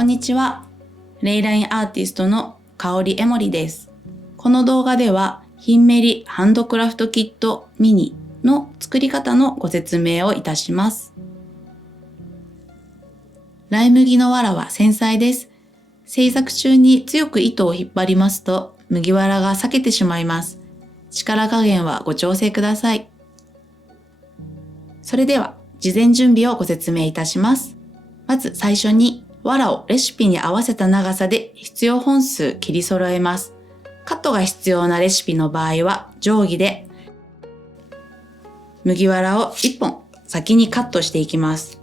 こんにちは。レイラインアーティストの香りえもりです。この動画では、ヒンメリハンドクラフトキットミニの作り方のご説明をいたします。ライ麦の藁は繊細です。製作中に強く糸を引っ張りますと、麦わらが裂けてしまいます。力加減はご調整ください。それでは、事前準備をご説明いたします。まず最初に、藁をレシピに合わせた長さで必要本数切り揃えます。カットが必要なレシピの場合は定規で麦わらを1本先にカットしていきます。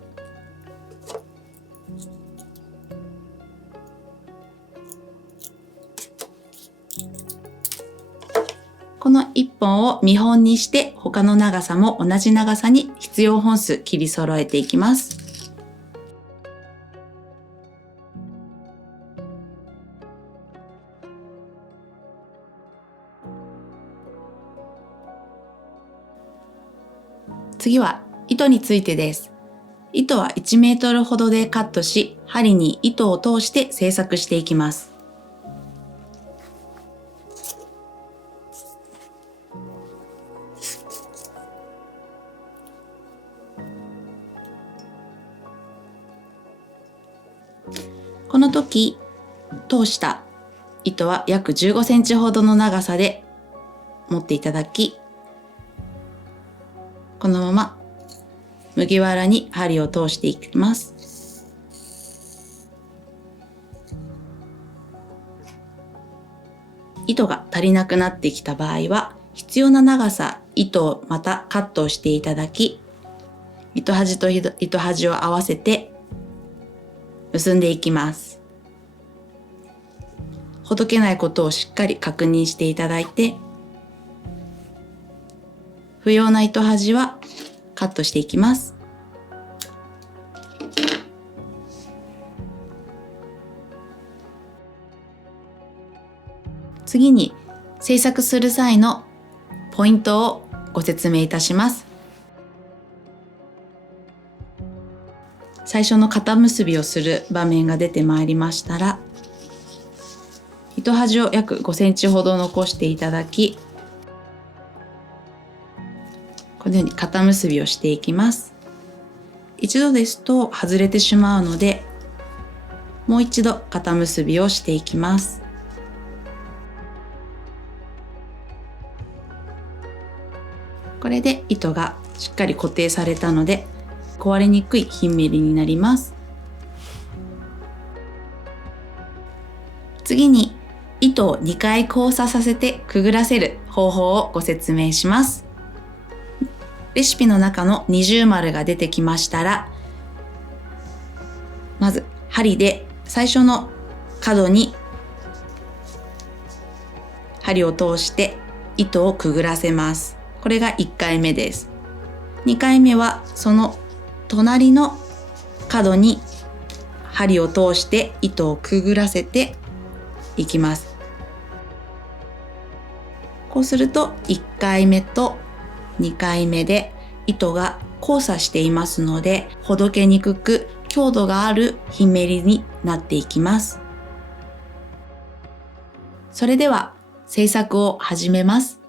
この1本を見本にして他の長さも同じ長さに必要本数切り揃えていきます。次は糸についてです。糸は1メートルほどでカットし、針に糸を通して製作していきます。この時、通した糸は約15センチほどの長さで持っていただき、このまま麦わらに針を通していきます。糸が足りなくなってきた場合は、必要な長さ、糸をまたカットしていただき、糸端と糸端を合わせて結んでいきます。ほどけないことをしっかり確認していただいて、不要な糸端はカットしていきます。次に製作する際のポイントをご説明いたします。最初の肩結びをする場面が出てまいりましたら、糸端を約5センチほど残していただき、このように肩結びをしていきます。一度ですと外れてしまうので、もう一度肩結びをしていきます。これで糸がしっかり固定されたので、壊れにくいヒンメリになります。次に糸を2回交差させてくぐらせる方法をご説明します。レシピの中の二重丸が出てきましたら、まず針で最初の角に針を通して糸をくぐらせます。これが1回目です。2回目はその隣の角に針を通して糸をくぐらせていきます。こうすると1回目と2回目で糸が交差していますので、ほどけにくく強度があるヒンメリになっていきます。それでは製作を始めます。